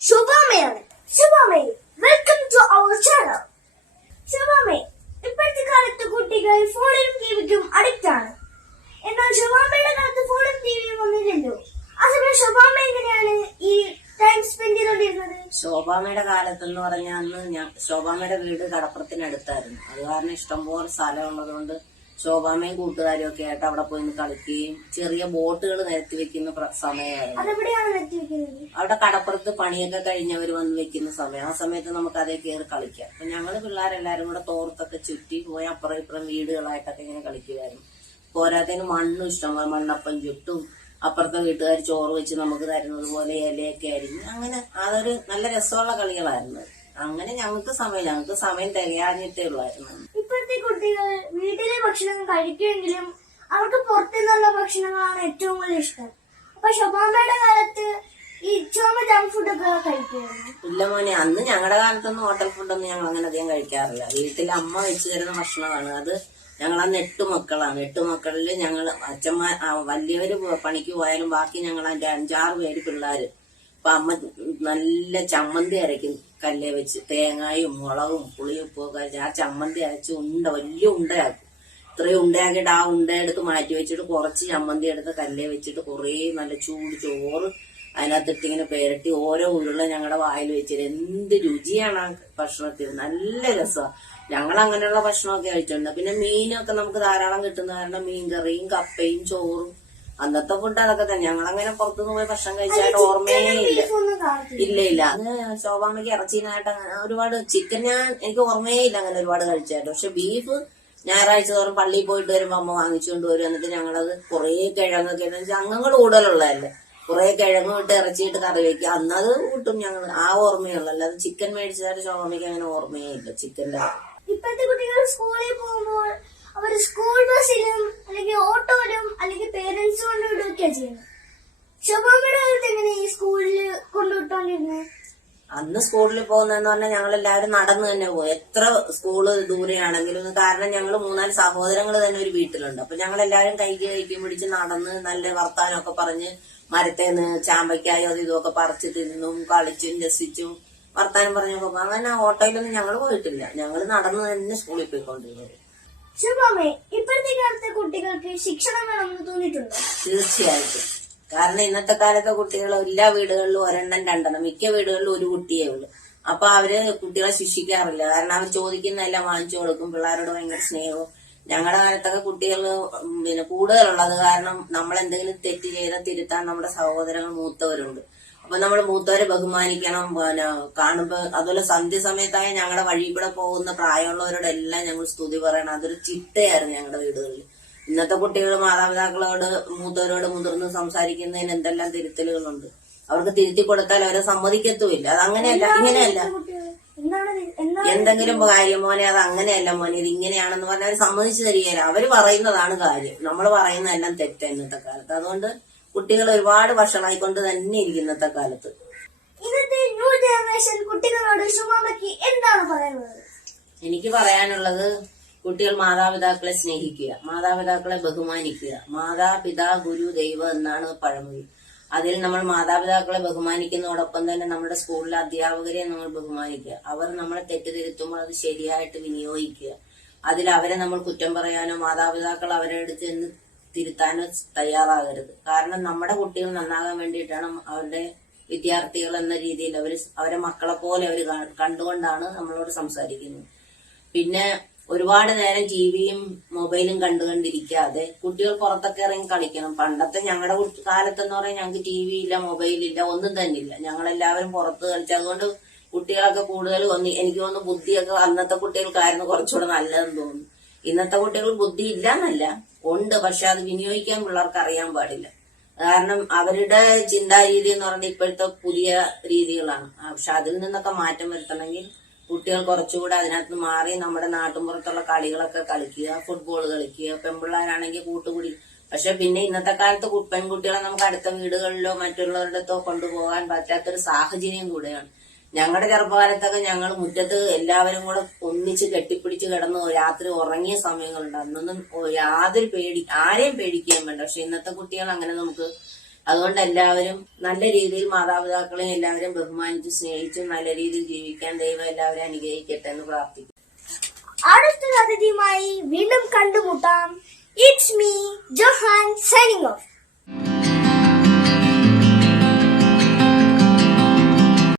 ശുഭമയാണ്. ശുഭമേ, welcome to our channel. ശുഭമേ, ഇപ്പോഴത്തെ കാലത്ത് കുട്ടികൾ ഫോണിലും ടിവിക്കും അഡിക്റ്റ് ആണ്. എന്നാൽ ശുഭമ്മയുടെ കാലത്ത് ഫോണും ടിവിയും ഒന്നുമില്ലല്ലോ. ആ സമയം ശുഭമ്മ എങ്ങനെയാണ് ഈ ടൈം സ്പെൻഡ് ചെയ്തോണ്ടിരുന്നത്? ശോഭാമ്മയുടെ കാലത്തെന്ന് പറഞ്ഞാൽ അന്ന് ശോഭാമ്മയുടെ വീട് കടപ്പുറത്തിനടുത്തായിരുന്നു. അത് കാരണം ഇഷ്ടംപോലെ സ്ഥലം ഉള്ളതുകൊണ്ട് ശോഭാമ്മയും കൂട്ടുകാരും ഒക്കെ ആയിട്ട് അവിടെ പോയി കളിക്കുകയും ചെറിയ ബോട്ടുകൾ നിരത്തി വെക്കുന്ന സമയമായിരുന്നു. അതെവിടെയാണ് നിർത്തി വെക്കുന്നത്? അവിടെ കടപ്പുറത്ത് പണിയൊക്കെ കഴിഞ്ഞവർ വന്ന് വെക്കുന്ന സമയം. ആ സമയത്ത് നമുക്ക് അതേ കയറി കളിക്കാം. അപ്പൊ ഞങ്ങള് പിള്ളേരെല്ലാരും കൂടെ തോർത്തൊക്കെ ചുറ്റി പോയി അപ്പുറം ഇപ്പുറം വീടുകളായിട്ടൊക്കെ ഇങ്ങനെ കളിക്കുമായിരുന്നു. പോരാത്തതിന് മണ്ണും ഇഷ്ടംപോലെ മണ്ണപ്പം ചുട്ടും അപ്പുറത്തെ വീട്ടുകാർ ചോറ് വെച്ച് നമുക്ക് തരുന്നത് പോലെ ഇലയൊക്കെ അരിഞ്ഞ് അങ്ങനെ അതൊരു നല്ല രസമുള്ള കളികളായിരുന്നു. അങ്ങനെ ഞങ്ങൾക്ക് സമയം തികയാഞ്ഞിട്ടേ ഉള്ളായിരുന്നു. ഇപ്പോഴത്തെ കുട്ടികൾ വീട്ടിലെ ഭക്ഷണം കഴിക്കുമെങ്കിലും അവർക്ക് പുറത്തുനിന്നുള്ള ഭക്ഷണങ്ങളാണ് ഏറ്റവും കൂടുതൽ ഇഷ്ടം. അപ്പൊ ശോഭാമ്മയുടെ കാലത്ത് ഈ ജങ്ക് ഫുഡൊക്കെ കഴിക്കുമായിരുന്നു? ഇല്ല മോനെ, അന്ന് ഞങ്ങളുടെ കാലത്തൊന്നും ഹോട്ടൽ ഫുഡൊന്നും ഞങ്ങൾ അങ്ങനെ അധികം കഴിക്കാറില്ല. വീട്ടിൽ അമ്മ വെച്ച് തരുന്ന ഭക്ഷണമാണ്. അത് ഞങ്ങൾ അന്ന് 8 മക്കളാണ്. 8 മക്കളില് ഞങ്ങൾ അച്ഛന്മാർ വലിയവര് പണിക്ക് പോയാലും ബാക്കി ഞങ്ങൾ 5-6 പേര് പിള്ളേര്. അപ്പൊ അമ്മ നല്ല ചമ്മന്തി അരയ്ക്കും കല്ലേ വെച്ച്. തേങ്ങയും മുളകും പുളിയുപ്പും ഒക്കെ ആ ചമ്മന്തി അരച്ച് വലിയ ഉണ്ടയാക്കും. ഇത്രയും ഉണ്ടയാക്കിയിട്ട് ആ ഉണ്ടയെടുത്ത് മാറ്റി വെച്ചിട്ട് കുറച്ച് ചമ്മന്തി എടുത്ത് കല്ലേ വെച്ചിട്ട് കുറേ നല്ല ചൂട് ചോറ് അതിനകത്തിട്ട് ഇങ്ങനെ പേരട്ടി ഓരോ ഉരുള ഞങ്ങളുടെ വായിൽ വെച്ചിട്ട് എന്ത് രുചിയാണ് ആ ഭക്ഷണത്തിൽ. നല്ല രസമാണ്. ഞങ്ങൾ അങ്ങനെയുള്ള ഭക്ഷണമൊക്കെ കഴിച്ചിട്ടുണ്ട്. പിന്നെ മീനൊക്കെ നമുക്ക് ധാരാളം കിട്ടുന്ന കാരണം മീൻകറിയും കപ്പയും ചോറും അന്നത്തെ ഫുഡ് അതൊക്കെ തന്നെ. ഞങ്ങളങ്ങനെ പുറത്തുനിന്ന് പോയി ഭക്ഷണം കഴിച്ചായിട്ട് ഓർമ്മയേ ഇല്ല. അന്ന് ശോഭാമ്മയ്ക്ക് ഇറച്ചിനായിട്ട് ഒരുപാട് ചിക്കൻ എനിക്ക് ഓർമ്മയേ ഇല്ല അങ്ങനെ ഒരുപാട് കഴിച്ചായിട്ട്. പക്ഷെ ബീഫ് ഞായറാഴ്ച തോറും പള്ളിയിൽ പോയിട്ട് വരുമ്പോ അമ്മ വാങ്ങിച്ചുകൊണ്ട് വരും. എന്നിട്ട് ഞങ്ങളത് കുറേ കിഴങ്ങൊക്കെ അംഗങ്ങൾ കൂടുതലുള്ളതല്ലേ, കുറെ കിഴങ്ങ് ഇട്ട് ഇറച്ചിയിട്ട് കറി വെക്കുക. അന്നത് കൂട്ടും ഞങ്ങൾ. ആ ഓർമ്മയുള്ള, അല്ലാതെ ചിക്കൻ മേടിച്ചതായിട്ട് ശോഭാമ്മയ്ക്ക് അങ്ങനെ ഓർമ്മയേ ഇല്ല ചിക്കന്റെ. ഇപ്പോഴത്തെ കുട്ടികൾ സ്കൂളിൽ പോകുമ്പോൾ അവർ സ്കൂൾ ബസ്സിലും അല്ലെങ്കിൽ ഓട്ടോയിലും അല്ലെങ്കിൽ പേരൻസ് കൊണ്ടുവിടുകയൊക്കെയാ ചെയ്യുന്നത്. ശോഭാമ്മയുടെ കാലത്ത് എങ്ങനെ ഈ സ്കൂളിൽ കൊണ്ടുവിട്ടോണ്ടിരുന്നത്? അന്ന് സ്കൂളിൽ പോകുന്നതെന്ന് പറഞ്ഞാൽ ഞങ്ങൾ എല്ലാവരും നടന്നു തന്നെ പോകും. എത്ര സ്കൂള് ദൂരെയാണെങ്കിലും. കാരണം ഞങ്ങൾ 3-4 സഹോദരങ്ങൾ തന്നെ ഒരു വീട്ടിലുണ്ട്. അപ്പൊ ഞങ്ങൾ എല്ലാവരും കൈക്കും പിടിച്ച് നടന്ന് നല്ല വർത്താനമൊക്കെ പറഞ്ഞ് മരത്തേന്ന് ചാമ്പയ്ക്കായോ അത് ഇതൊക്കെ പറിച്ച് തിന്നും കളിച്ചും രസിച്ചും വർത്താനം പറഞ്ഞൊക്കെ പോകും. അങ്ങനെ ഓട്ടോയിലൊന്നും ഞങ്ങൾ പോയിട്ടില്ല. ഞങ്ങൾ നടന്നു തന്നെ സ്കൂളിൽ പോയിക്കൊണ്ടിരുന്നത്. ശുഭമേ, ഇപ്പോഴത്തെ കാലത്തെ കുട്ടികൾക്ക് ശിക്ഷണം വേണമെന്ന് തോന്നിയിട്ടുണ്ടോ? തീർച്ചയായിട്ടും. കാരണം ഇന്നത്തെ കാലത്തെ കുട്ടികൾ എല്ലാ വീടുകളിലും 1-2 മിക്ക വീടുകളിലും ഒരു കുട്ടിയേ ഉള്ളൂ. അപ്പൊ അവര് കുട്ടികളെ ശിക്ഷിക്കാറില്ല. കാരണം അവർ ചോദിക്കുന്നതെല്ലാം വാങ്ങിച്ചു കൊടുക്കും. പിള്ളേരോട് ഭയങ്കര സ്നേഹവും. ഞങ്ങളുടെ കാലത്തൊക്കെ കുട്ടികൾ പിന്നെ കൂടുതലുള്ളത് കാരണം നമ്മൾ എന്തെങ്കിലും തെറ്റ് ചെയ്താൽ തിരുത്താൻ നമ്മുടെ സഹോദരങ്ങൾ മൂത്തവരുണ്ട്. അപ്പൊ നമ്മൾ മൂത്തവരെ ബഹുമാനിക്കണം. പിന്നെ കാണുമ്പോ അതുപോലെ സന്ധ്യ സമയത്തായ ഞങ്ങളുടെ വഴി കൂടെ പോകുന്ന പ്രായമുള്ളവരോടെല്ലാം ഞങ്ങൾ സ്തുതി പറയണം. അതൊരു ചിട്ടയായിരുന്നു ഞങ്ങളുടെ വീടുകളിൽ. ഇന്നത്തെ കുട്ടികൾ മാതാപിതാക്കളോട് മൂത്തവരോട് മുതിർന്ന് സംസാരിക്കുന്നതിന് എന്തെല്ലാം തിരുത്തലുകളുണ്ട്. അവർക്ക് തിരുത്തി കൊടുത്താൽ അവരെ സമ്മതിക്കത്തുമില്ല. അത് അങ്ങനെയല്ല, ഇങ്ങനെയല്ല. എന്തെങ്കിലും കാര്യം മോനെ അത് അങ്ങനെയല്ല മോനെ ഇത് ഇങ്ങനെയാണെന്ന് പറഞ്ഞാൽ അവർ സമ്മതിച്ചു തരികയില്ല. അവര് പറയുന്നതാണ് കാര്യം. നമ്മൾ പറയുന്നതെല്ലാം തെറ്റ ഇന്നത്തെ കാലത്ത്. അതുകൊണ്ട് കുട്ടികൾ ഒരുപാട് വഷളായിക്കൊണ്ട് തന്നെ ഇരിക്കും ഇന്നത്തെ കാലത്ത്. ഇന്നത്തെ ന്യൂ ജനറേഷൻ കുട്ടികളോട് ശുഭമ്മയ്ക്ക് എന്താണ് പറയാനുള്ളത്? എനിക്ക് പറയാനുള്ളത് കുട്ടികൾ മാതാപിതാക്കളെ സ്നേഹിക്കുക, മാതാപിതാക്കളെ ബഹുമാനിക്കുക. മാതാപിതാ ഗുരു ദൈവം എന്നാണ് പഴമൊഴി. അതിൽ നമ്മൾ മാതാപിതാക്കളെ ബഹുമാനിക്കുന്നതോടൊപ്പം തന്നെ നമ്മുടെ സ്കൂളിലെ അധ്യാപകരെ നമ്മൾ ബഹുമാനിക്കുക. അവർ നമ്മളെ തെറ്റുതിരുത്തുമ്പോൾ അത് ശരിയായിട്ട് വിനിയോഗിക്കുക. അതിൽ അവരെ നമ്മൾ കുറ്റം പറയാനോ മാതാപിതാക്കൾ അവരെ അടുത്ത് എന്ന് തിരുത്താനോ തയ്യാറാകരുത്. കാരണം നമ്മുടെ കുട്ടികൾ നന്നാകാൻ വേണ്ടിയിട്ടാണ് അവരുടെ വിദ്യാർത്ഥികൾ എന്ന രീതിയിൽ അവരെ മക്കളെ പോലെ അവർ കണ്ടുകൊണ്ടാണ് നമ്മളോട് സംസാരിക്കുന്നത്. പിന്നെ ഒരുപാട് നേരം ടിവിയും മൊബൈലും കണ്ടുകൊണ്ടിരിക്കാതെ കുട്ടികൾ പുറത്തൊക്കെ ഇറങ്ങി കളിക്കണം. പണ്ടത്തെ ഞങ്ങളുടെ കാലത്തെന്ന് പറയാൻ ഞങ്ങൾക്ക് ടി വി ഇല്ല, മൊബൈലില്ല, ഒന്നും തന്നെ ഇല്ല. ഞങ്ങളെല്ലാവരും പുറത്ത് കളിച്ചു. അതുകൊണ്ട് കുട്ടികളൊക്കെ കൂടുതൽ എനിക്ക് തോന്നുന്നു ബുദ്ധിയൊക്കെ അന്നത്തെ കുട്ടികൾക്കായിരുന്നു കുറച്ചുകൂടെ നല്ലതെന്ന് തോന്നുന്നു. ഇന്നത്തെ കുട്ടികൾ ബുദ്ധി ഇല്ല എന്നല്ല, ഉണ്ട്. പക്ഷെ അത് വിനിയോഗിക്കാൻ പിള്ളേർക്ക് അറിയാൻ പാടില്ല. കാരണം അവരുടെ ചിന്താരീതി എന്ന് പറഞ്ഞാൽ ഇപ്പോഴത്തെ പുതിയ രീതികളാണ്. പക്ഷെ അതിൽ നിന്നൊക്കെ മാറ്റം വരുത്തണമെങ്കിൽ കുട്ടികൾ കുറച്ചുകൂടെ അതിനകത്ത് മാറി നമ്മുടെ നാട്ടുമ്പുറത്തുള്ള കളികളൊക്കെ കളിക്കുക, ഫുട്ബോൾ കളിക്കുക. പെൺപിള്ളേരാണെങ്കിൽ കൂട്ടുകൂടി. പക്ഷെ പിന്നെ ഇന്നത്തെ കാലത്ത് പെൺകുട്ടികളെ നമുക്ക് അടുത്ത വീടുകളിലോ മറ്റുള്ളവരുടെ അടുത്തോ കൊണ്ടുപോകാൻ പറ്റാത്തൊരു സാഹചര്യം കൂടെയാണ്. ഞങ്ങളുടെ ചെറുപ്പകാലത്തൊക്കെ ഞങ്ങൾ മുറ്റത്ത് എല്ലാവരും കൂടെ ഒന്നിച്ച് കെട്ടിപ്പിടിച്ച് കിടന്ന് രാത്രി ഉറങ്ങിയ സമയങ്ങളുണ്ട്. അന്നൊന്നും യാതൊരു ആരെയും പേടിക്കുകയും വേണ്ട. പക്ഷെ ഇന്നത്തെ കുട്ടികൾ അങ്ങനെ നമുക്ക് അതുകൊണ്ട് എല്ലാവരും നല്ല രീതിയിൽ മാതാപിതാക്കളെ എല്ലാവരും ബഹുമാനിച്ച് സ്നേഹിച്ചും നല്ല രീതിയിൽ ജീവിക്കാൻ ദൈവം എല്ലാവരും അനുഗ്രഹിക്കട്ടെ എന്ന് പ്രാർത്ഥിക്കും. അടുത്ത അതിഥിയുമായി വീണ്ടും കണ്ടുമുട്ടാം. It's me Johan signing of.